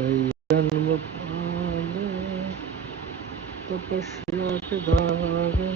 जन्म पाले तपस्या के धागे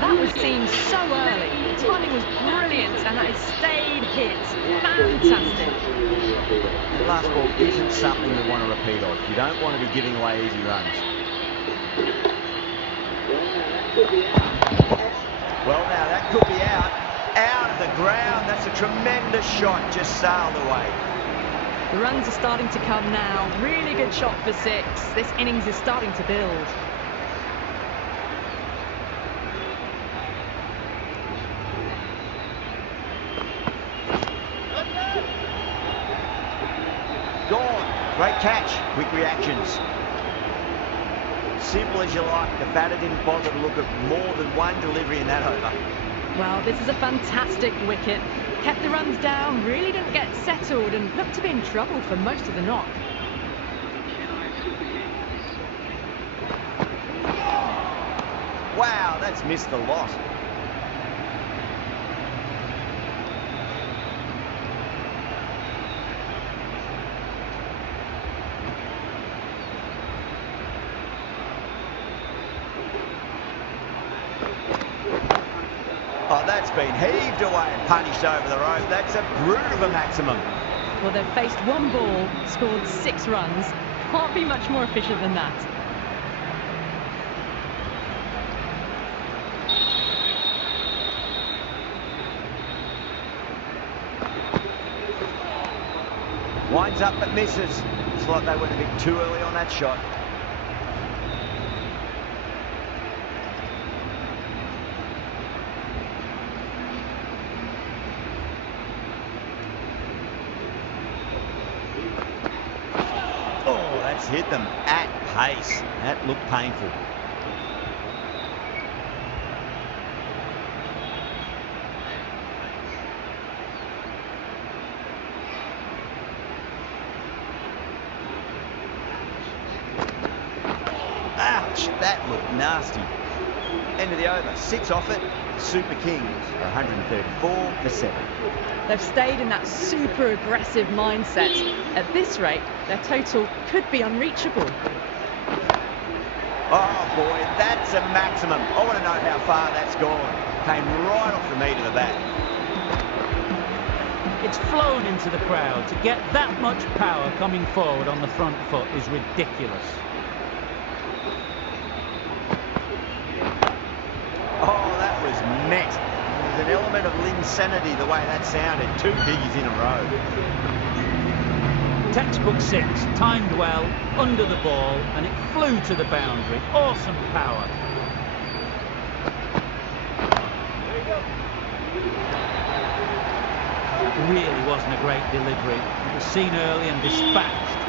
That was seen so early. The timing was brilliant and that stayed hit. Fantastic. The last ball isn't something you want to repeat of. You don't want to be giving away easy runs. Well, now that could be out of the ground. That's a tremendous shot, just sailed away. The runs are starting to come now. Really good shot for 6. This innings is starting to build. Gone. Great catch. Quick reactions. Simple as you like. The batter didn't bother to look at more than one delivery in that over. Well, this is a fantastic wicket. Kept the runs down, really didn't get settled and looked to be in trouble for most of the knock. Wow, that's missed the lot. Oh, that's been heaved away and punished over the rope. That's a brute of a maximum. Well, they've faced one ball, scored 6 runs. Can't be much more efficient than that. Winds up but misses. It's like they went a bit too early on that shot. Oh, that's hit them at pace. That looked painful. Ouch, that looked nasty. End of the over. 6 off it. Super Kings, 134 for 7. They've stayed in that super aggressive mindset. At this rate, their total could be unreachable. Oh boy, that's a maximum. I want to know how far that's gone. Came right off the meat of the bat. It's flown into the crowd. To get that much power coming forward on the front foot is ridiculous. Oh, that was met. There's an element of insanity the way that sounded. 2 biggies in a row. Textbook 6, timed well, under the ball, and it flew to the boundary. Awesome power. That really wasn't a great delivery. It was seen early and dispatched.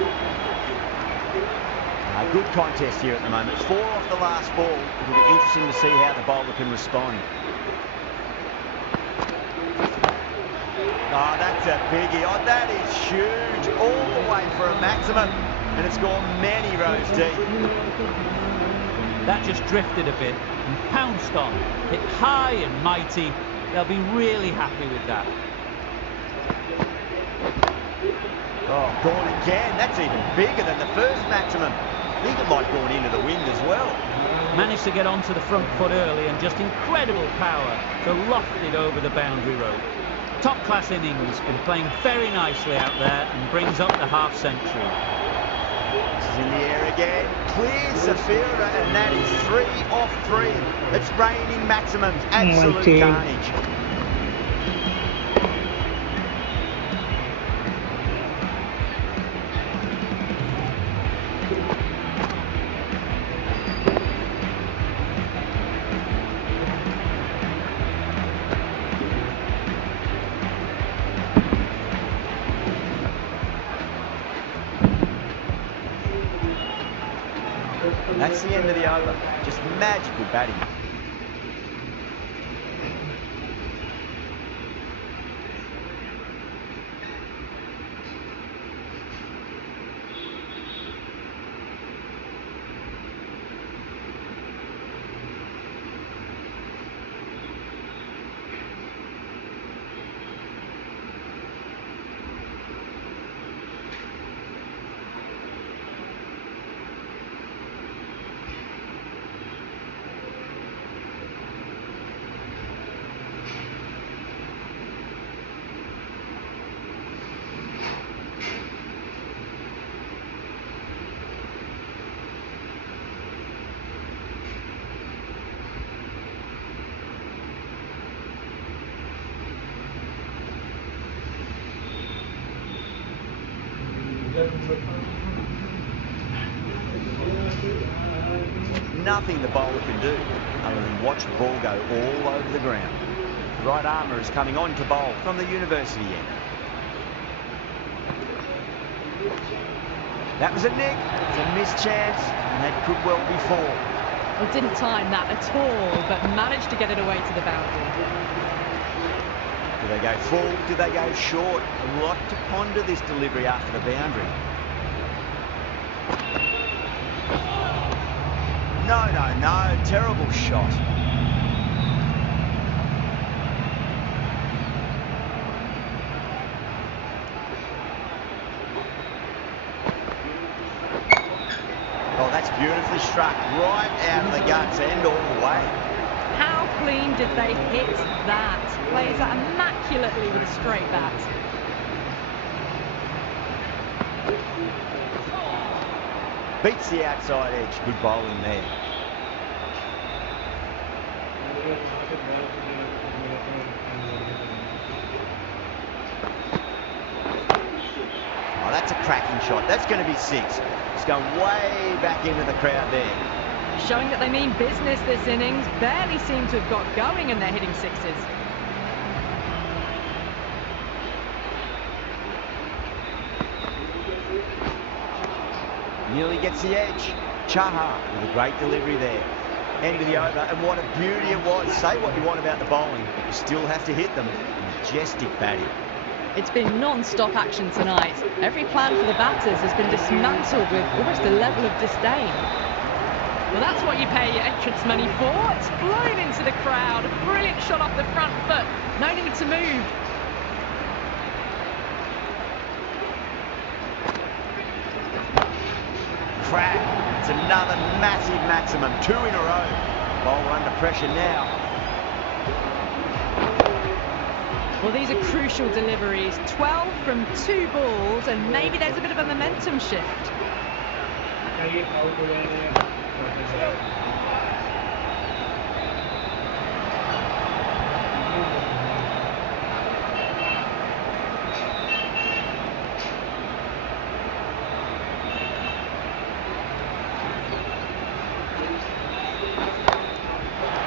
Good contest here at the moment. 4 off the last ball. It'll be interesting to see how the bowler can respond. Oh, that's a biggie. Oh, that is huge. All the way for a maximum. And it's gone many rows deep. That just drifted a bit and pounced on. Hit high and mighty. They'll be really happy with that. Oh, gone again. That's even bigger than the first maximum. I think it might have gone into the wind as well. Managed to get onto the front foot early and just incredible power to loft it over the boundary rope. Top-class innings, been playing very nicely out there and brings up the half-century. This is in the air again. Clears the fielder, and that is 3 off 3. It's raining maximums. Absolute team. carnage. That's the end of the over. Just magical batting. Nothing the bowler can do other than watch the ball go all over the ground. The right armour is coming on to bowl from the university end. That was a nick. It's a missed chance, and that could well be 4. Well, didn't time that at all, but managed to get it away to the boundary. Do they go full? Do they go short? A lot to ponder this delivery after the boundary. No, no, no. Terrible shot. Oh, that's beautifully struck. Right out of the guts end all the way. How clean did they hit that? Plays that immaculately with a straight bat. Beats the outside edge. Good bowling there. Oh, that's a cracking shot. That's going to be 6. It's going way back into the crowd there. Showing that they mean business this innings. Barely seem to have got going and they're hitting 6s. Nearly gets the edge. Chaha with a great delivery there. End of the over, and what a beauty it was. Say what you want about the bowling, but you still have to hit them. Majestic batting. It's been non-stop action tonight. Every plan for the batters has been dismantled with almost a level of disdain. Well, that's what you pay your entrance money for. It's flown into the crowd. A brilliant shot off the front foot. No need to move. Crack. It's another massive maximum. 2 in a row. Bowler under pressure now. Well, these are crucial deliveries. 12 from 2 balls, and maybe there's a bit of a momentum shift.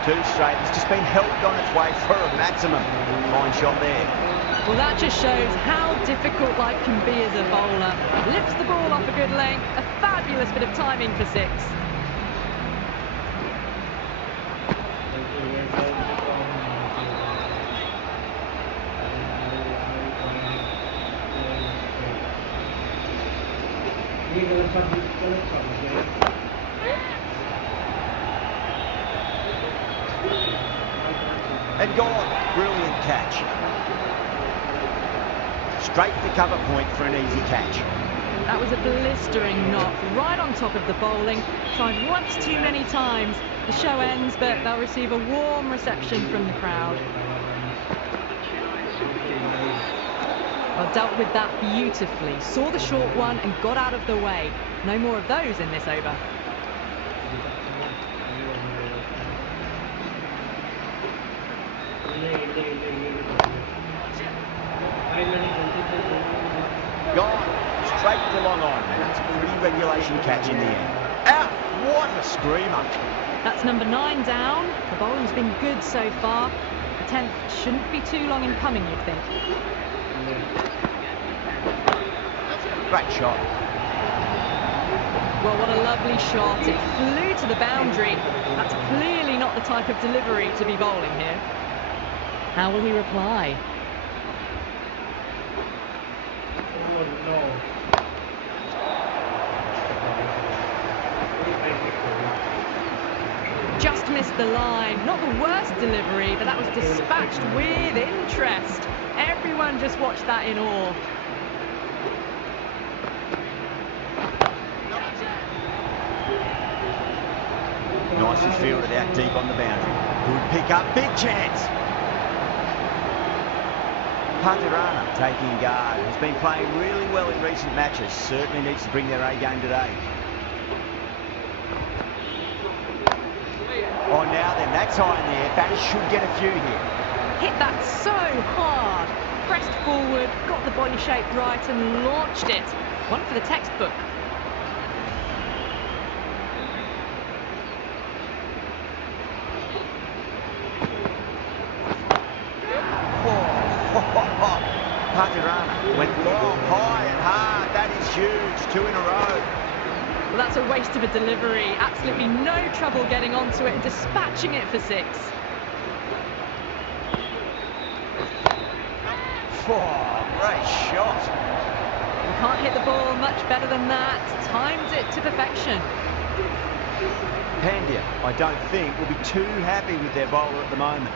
Two straight. It's just been held on its way for a maximum. Fine shot there. Well, that just shows how difficult life can be as a bowler. Lifts the ball off a good length. A fabulous bit of timing for 6. And gone. Brilliant catch. Straight to cover point for an easy catch. That was a blistering knock right on top of the bowling. Tried once too many times. The show ends, but they'll receive a warm reception from the crowd. Well, dealt with that beautifully. Saw the short one and got out of the way. No more of those in this over. Gone. Straight to long on. And that's a pretty regulation catch in the end. Out. What a screamer. That's number 9 down. The bowling's been good so far. The 10th shouldn't be too long in coming, you'd think. Great shot. Well, what a lovely shot. It flew to the boundary. That's clearly not the type of delivery to be bowling here. How will he reply? Oh no. Just missed the line. Not the worst delivery, but that was dispatched with interest. Everyone just watched that in awe. Nicely fielded out deep on the boundary. Good pick up, big chance. Patirana taking guard. Has been playing really well in recent matches. Certainly needs to bring their A game today. Oh, now then, that's high in the air. Batters should get a few here. Hit that so hard. Pressed forward, got the body shape right and launched it. One for the textbook. Patirana went long, high and hard. That is huge. 2 in a row. Well, that's a waste of a delivery. Absolutely no trouble getting onto it and dispatching it for 6. Oh, great shot. You can't hit the ball much better than that. Timed it to perfection. Pandya, I don't think, will be too happy with their bowler at the moment.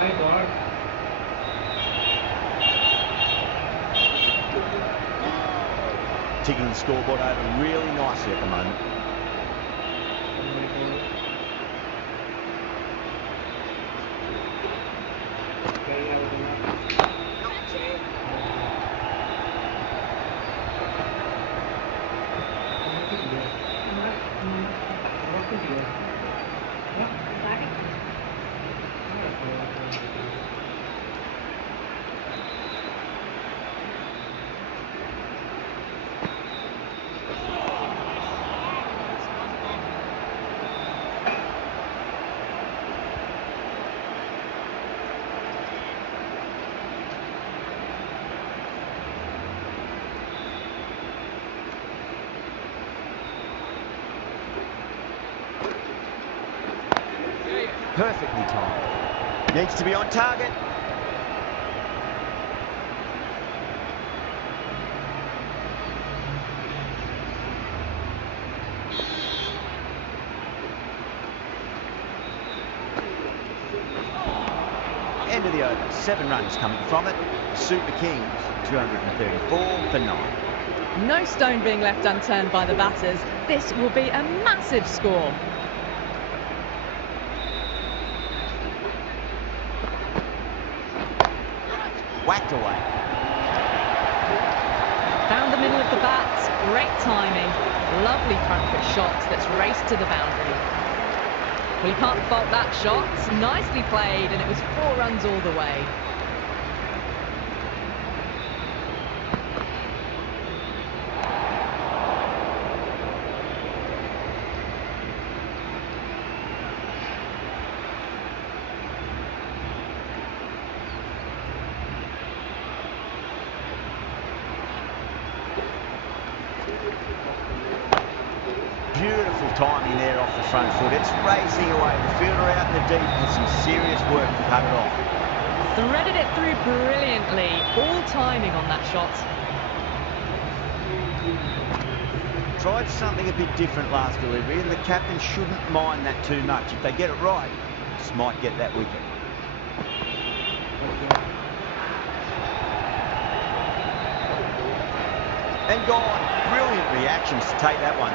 My God. Ticking the scoreboard over really nicely at the moment. Perfectly timed. Needs to be on target. End of the over. 7 runs coming from it. Super Kings, 234 for 9. No stone being left unturned by the batters. This will be a massive score. Whacked away. Found the middle of the bat. Great timing. Lovely front foot shot that's raced to the boundary. Well, you can't fault that shot. Nicely played, and it was 4 runs all the way. Beautiful timing there off the front foot. It's racing away. The fielder out in the deep has some serious work to cut it off. Threaded it through brilliantly. All timing on that shot. Tried something a bit different last delivery, and the captain shouldn't mind that too much. If they get it right, just might get that wicket. And gone. Brilliant reactions to take that one.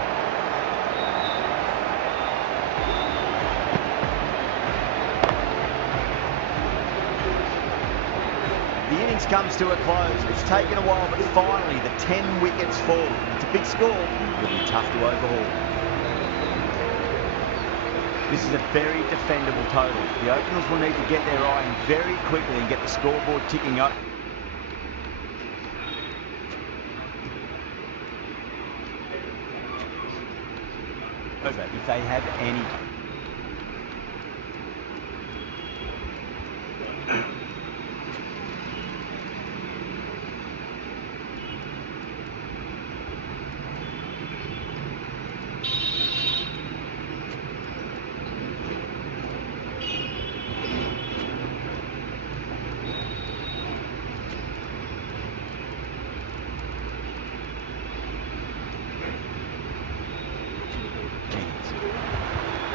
innings comes to a close. It's taken a while, but finally the 10 wickets fall. It's a big score. It'll be tough to overhaul. This is a very defendable total. The openers will need to get their eye in very quickly and get the scoreboard ticking up. Over if they have any.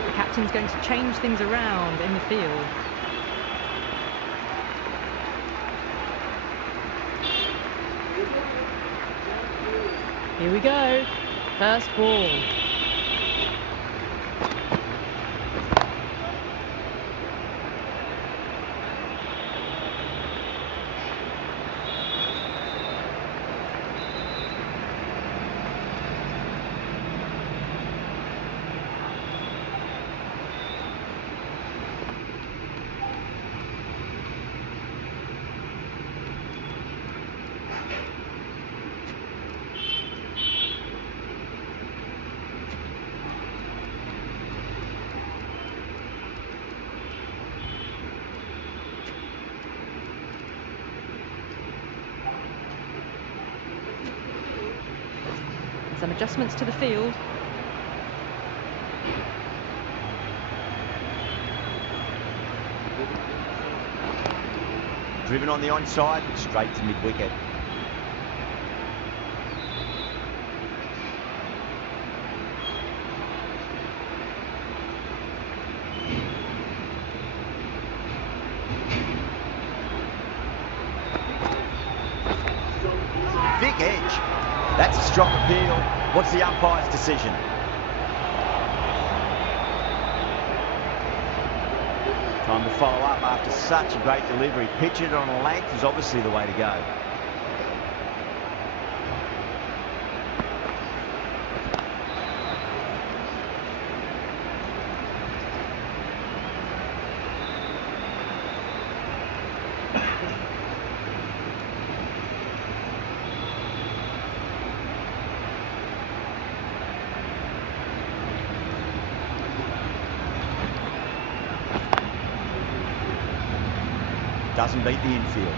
The captain's going to change things around in the field. Here we go. First ball. Some adjustments to the field. Driven on the onside, straight to mid-wicket. Big edge. That's a strong appeal. What's the umpire's decision? Time to follow up after such a great delivery. Pitch it on a length is obviously the way to go. Doesn't beat the infield.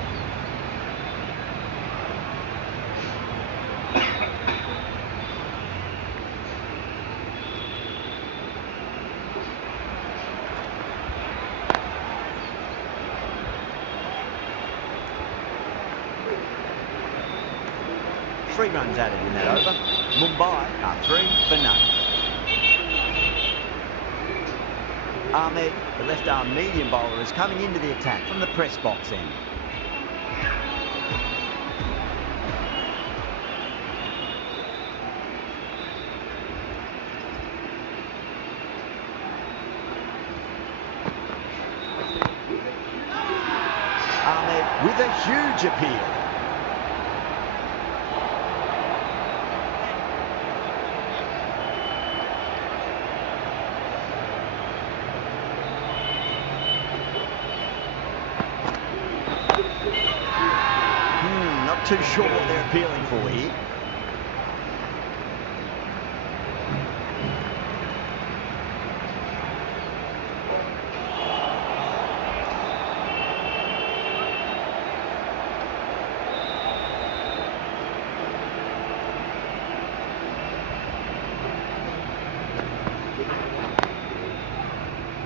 Three runs added in that over. Mumbai are 3 for none. Ahmed, the left-arm medium bowler, is coming into the attack from the press box end. Ahmed with a huge appeal. Not too sure what they're appealing for here.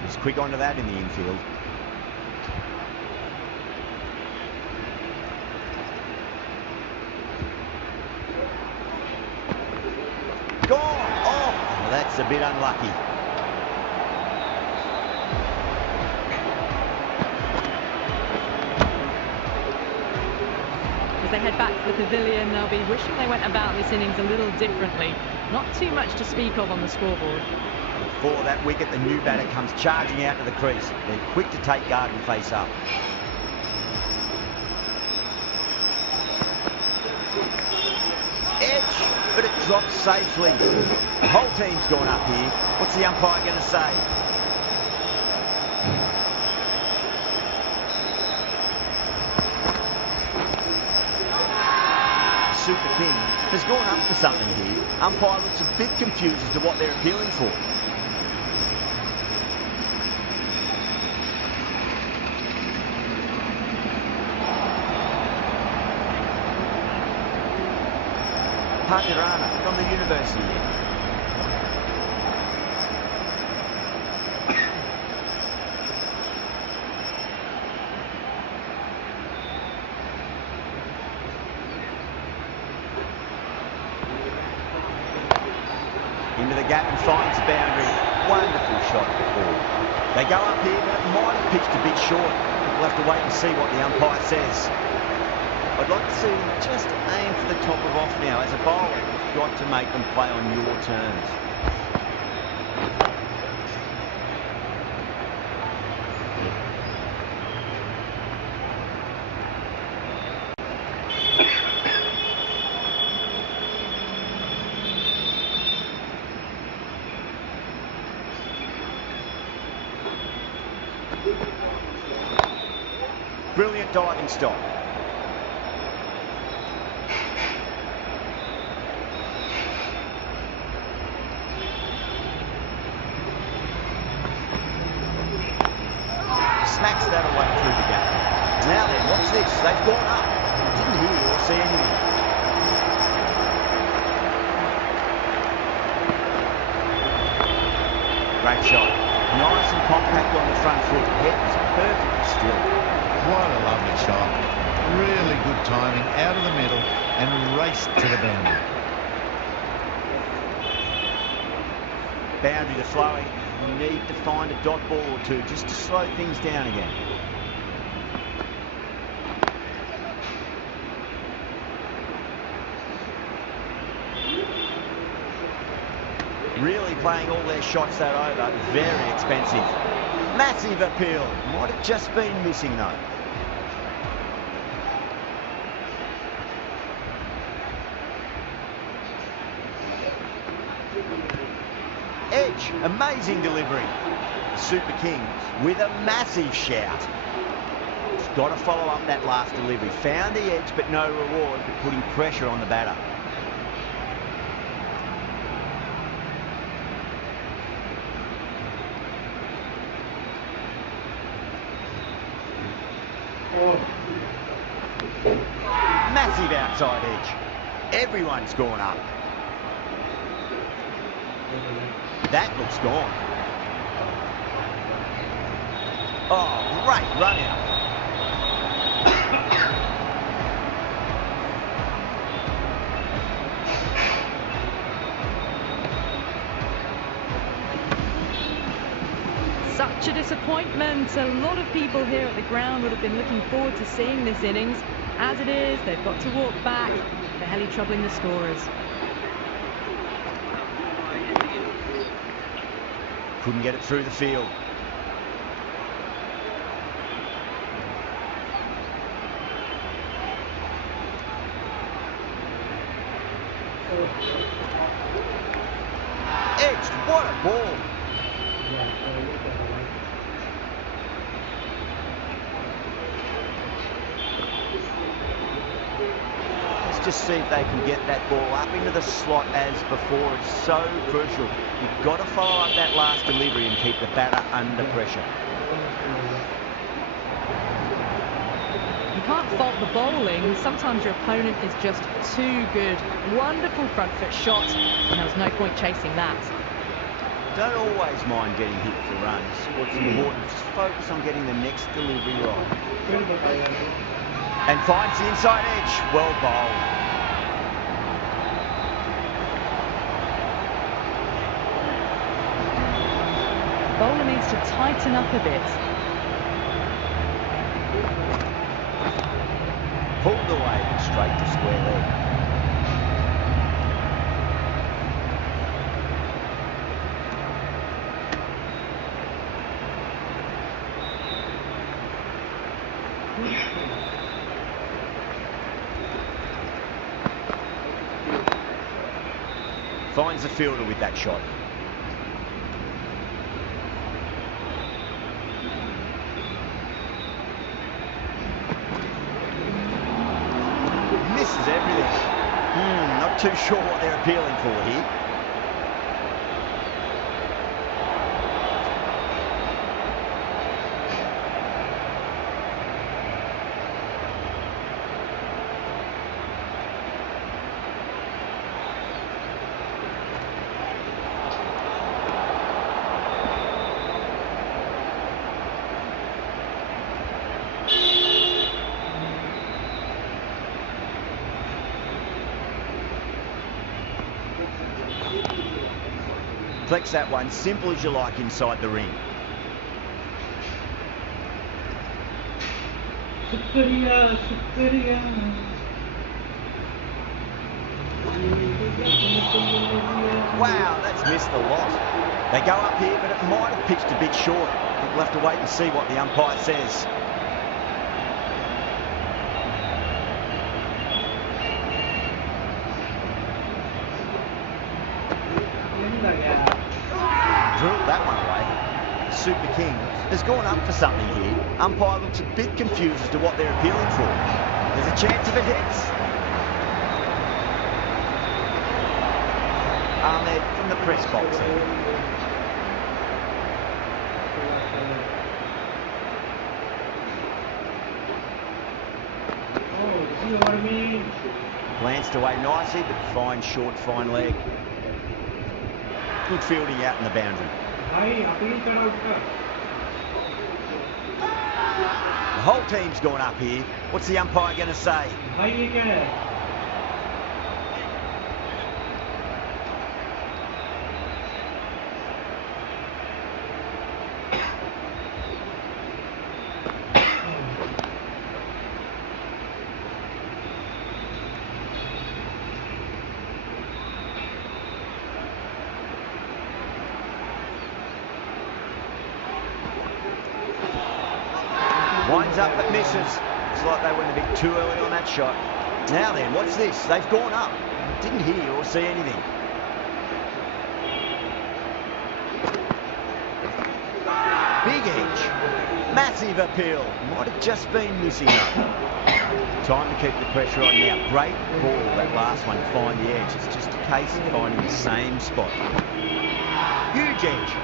He's quick onto that in the infield. Gone! Oh, that's a bit unlucky. As they head back to the pavilion, they'll be wishing they went about this innings a little differently. Not too much to speak of on the scoreboard. Before that wicket, the new batter comes charging out to the crease. They're quick to take guard and face up. edge, but it drops safely. The whole team's gone up here. What's the umpire going to say? Super King has gone up for something here. Umpire looks a bit confused as to what they're appealing for. Patirana from the university here. Into the gap and finds the boundary. Wonderful shot before. They go up here, but it might have pitched a bit short. We'll have to wait and see what the umpire says. I'd like to see them just aim for the top of off now. As a bowler, you've got to make them play on your terms. Brilliant diving stop. Smacks that away through the gap. Now then, what's this? They've gone up. Didn't hear or see anything. Great shot. Nice and compact on the front foot. Head is perfectly still. What a lovely shot. Really good timing, out of the middle and raced to the boundary. Boundary to flowing. You need to find a dot ball or two just to slow things down again. Really playing all their shots that over. Very expensive. Massive appeal. Might have just been missing though. Edge, amazing delivery. Super King with a massive shout. He's got to follow up that last delivery. Found the edge, but no reward for putting pressure on the batter. Massive outside edge. Everyone's gone up. That looks gone. Oh, great run out. Such a disappointment. A lot of people here at the ground would have been looking forward to seeing this innings. As it is, they've got to walk back, barely troubling the scorers. Couldn't get it through the field. Edged, what a ball. Let's just see if they can get that ball up into the slot as before. It's so crucial. You've got to follow up that last delivery and keep the batter under pressure. You can't fault the bowling. Sometimes your opponent is just too good. Wonderful front foot shot, and there was no point chasing that. Don't always mind getting hit for runs. What's important is focus on getting the next delivery right. And finds the inside edge. Well bowled. Bowler needs to tighten up a bit. Pulled away and straight to square leg. Finds the fielder with that shot. Misses everything. Not too sure what they're appealing for here. Flex that one, simple as you like inside the ring. Wow, that's missed a lot. They go up here, but it might have pitched a bit short. I think we'll have to wait and see what the umpire says. Drilled that one away. Super King has gone up for something here. Umpire looks a bit confused as to what they're appealing for. There's a chance if it hits. Ahmed from the press box. Oh, you know what I mean? Glanced away nicely, but fine leg. Good fielding out in the boundary. The whole team's gone up here. What's the umpire going to say? Winds up but misses. It's like they went a bit too early on that shot. Now then, what's this? They've gone up. Didn't hear or see anything. Big edge. Massive appeal. Might have just been missing though. Time to keep the pressure on now. Great ball, that last one, to find the edge. It's just a case of finding the same spot. Huge edge.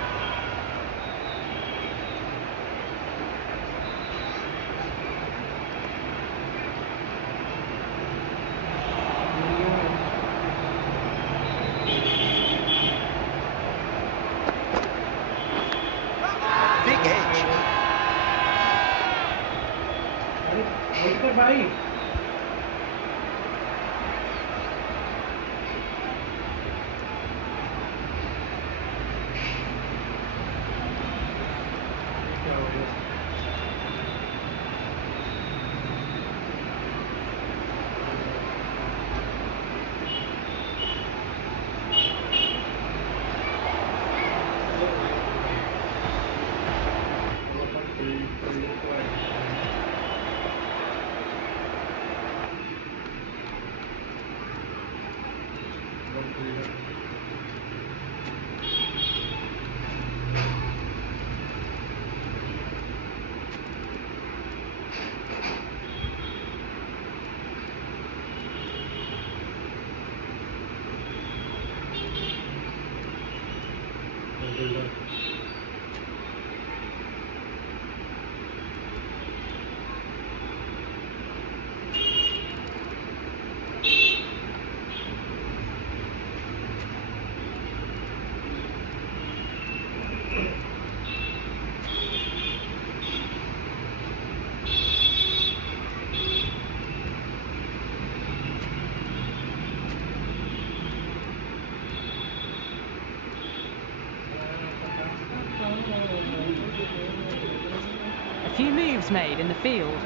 A few moves made in the field.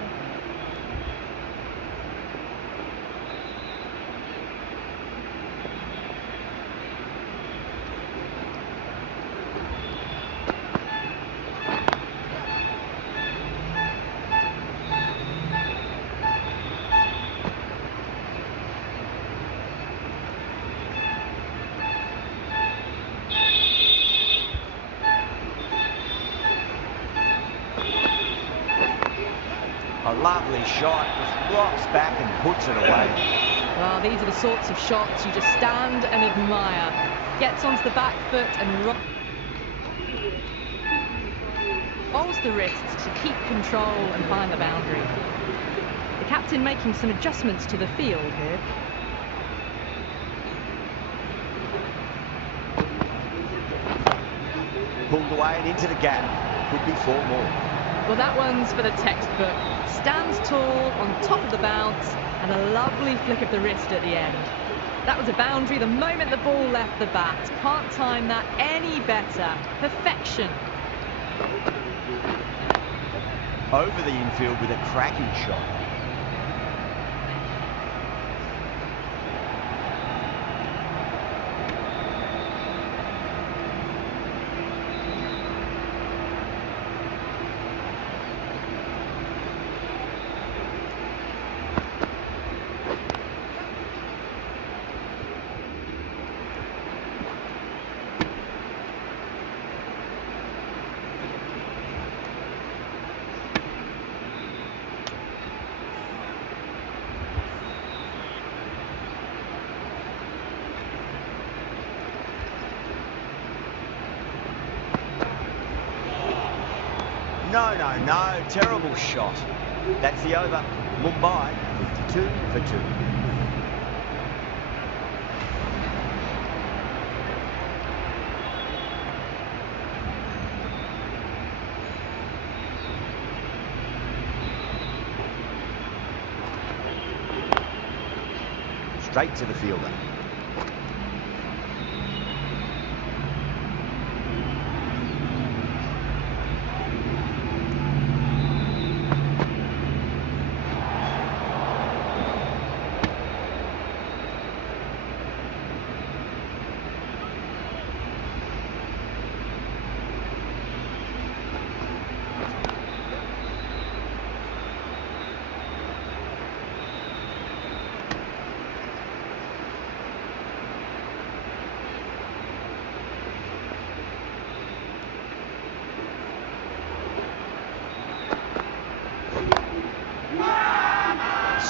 A lovely shot, just rocks back and puts it away. Well, these are the sorts of shots you just stand and admire. Gets onto the back foot and rolls the wrists to keep control and find the boundary. The captain making some adjustments to the field here. Pulled away and into the gap. Could be 4 more. Well, that one's for the textbook. Stands tall on top of the bounce and a lovely flick of the wrist at the end. That was a boundary the moment the ball left the bat. Can't time that any better. Perfection. Over the infield with a cracking shot. No, terrible shot. That's the over. Mumbai, 52 for 2. Straight to the fielder.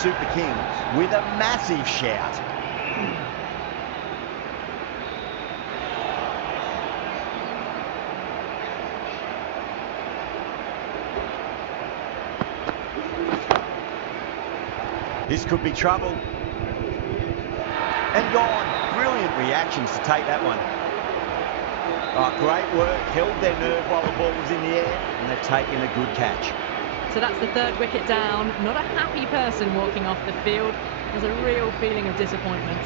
Super King with a massive shout. This could be trouble. And gone. Brilliant reactions to take that one. Oh, great work. Held their nerve while the ball was in the air, and they've taken a good catch. So that's the 3rd wicket down. Not a happy person walking off the field. There's a real feeling of disappointment.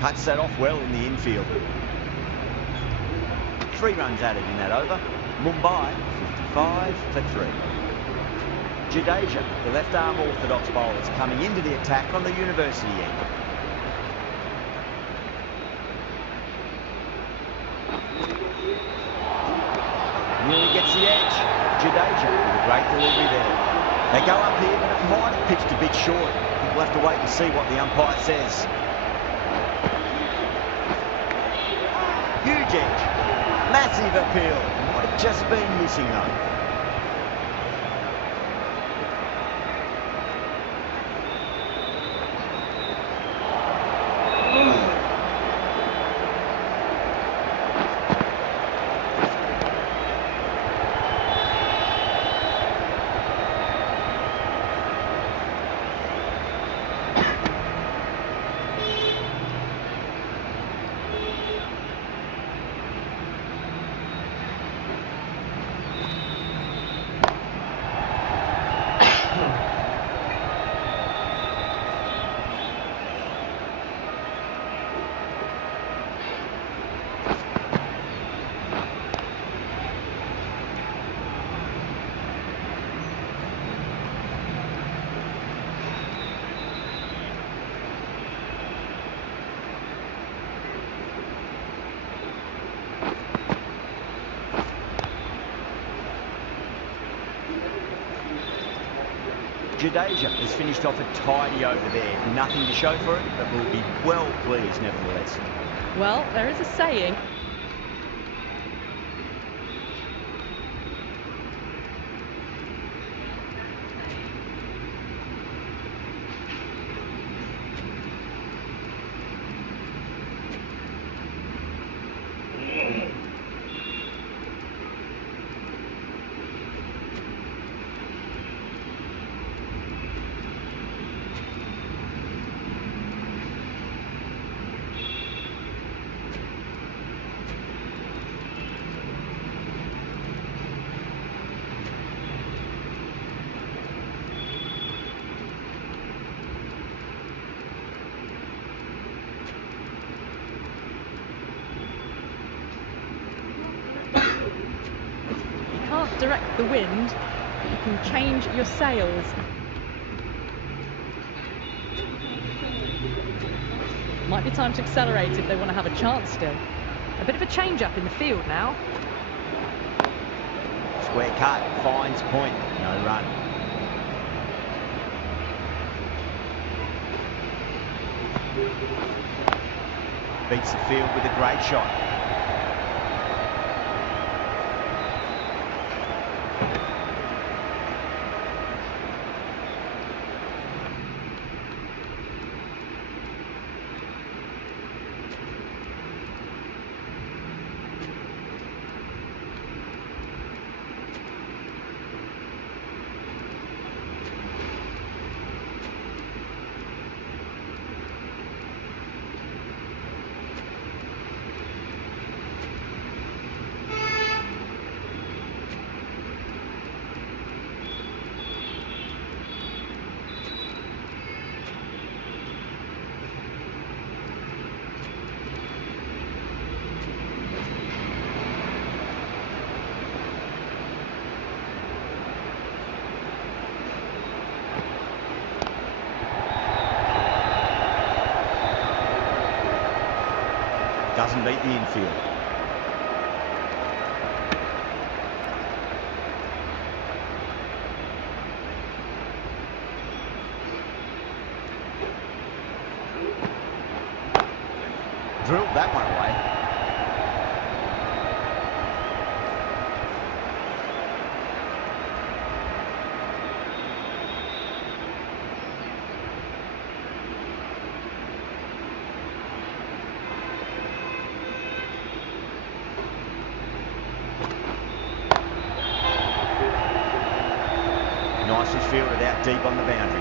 Cuts that off well in the infield. 3 runs added in that over. Mumbai, 55 for 3. Jadeja, the left-arm orthodox bowlers, coming into the attack on the university end. Nearly gets the edge. Jadeja with a great delivery there. They go up here, but it might have pitched a bit short. We'll have to wait and see what the umpire says. Huge edge. Massive appeal. Might have just been missing though. Jadeja has finished off a tidy over there. Nothing to show for it, but we'll be well pleased nevertheless. Well, there is a saying. Can't direct the wind, but you can change your sails. Might be time to accelerate if they want to have a chance still. A bit of a change up in the field now. Square cut, finds point, no run. Beats the field with a great shot. Doesn't beat the infield. Drilled that one away. 'Nicely fielded out deep on the boundary.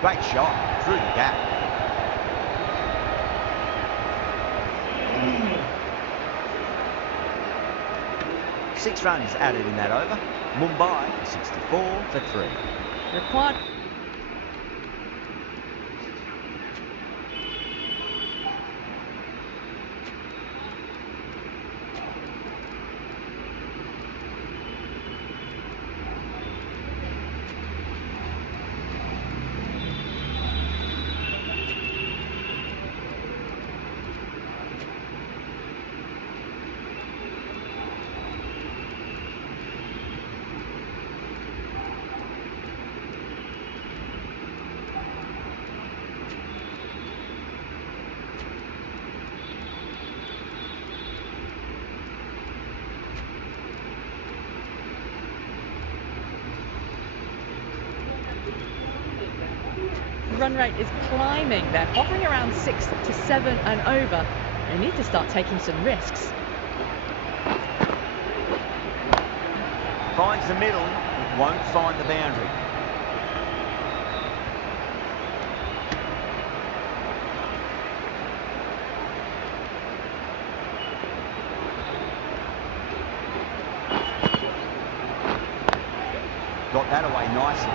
Great shot through the gap. Six runs added in that over. Mumbai 64 for 3. Required. Run rate is climbing. They're hovering around 6 to 7 and over. They need to start taking some risks. Finds the middle, won't find the boundary. Got that away nicely.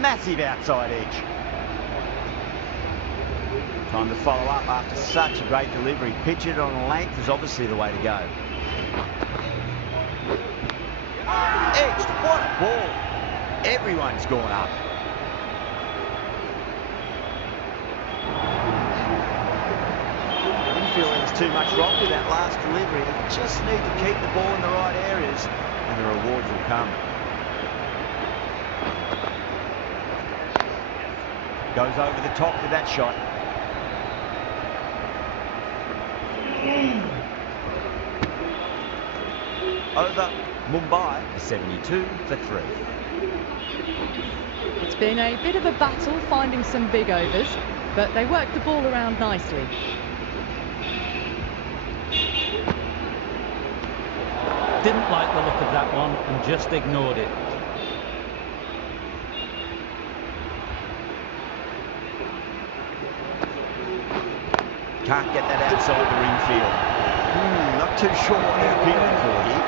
Massive outside edge. Time to follow up after such a great delivery. Pitch it on length is obviously the way to go. Edged. What a ball. Everyone's gone up. I didn't feel there was too much wrong with that last delivery. You just need to keep the ball in the right areas and the rewards will come. Goes over the top with that shot. Over Mumbai, 72 for 3. It's been a bit of a battle finding some big overs, but they worked the ball around nicely. Didn't like the look of that one and just ignored it. Can't get that outside the ring field. Not too sure what they're appealing for here.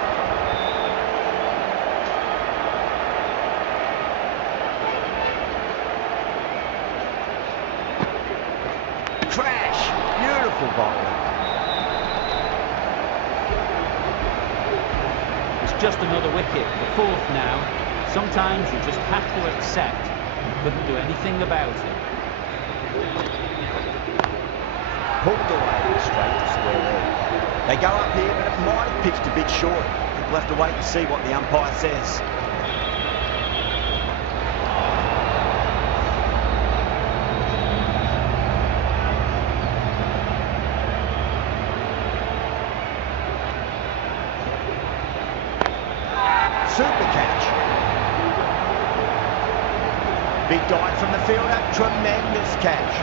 Crash! Beautiful bowling. It's just another wicket, the 4th now. Sometimes you just have to accept you couldn't do anything about it. Pulled away straight to square leg. They go up here, but it might have pitched a bit short. We'll have to wait and see what the umpire says. Super catch. Big dive from the fielder. Tremendous catch.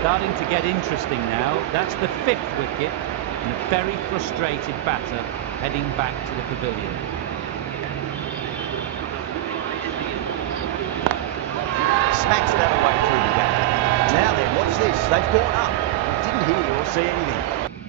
Starting to get interesting now. That's the 5th wicket and a very frustrated batter heading back to the pavilion. Smacks that away through the gap. Now then, what's this? They've gone up. Didn't hear or see anything.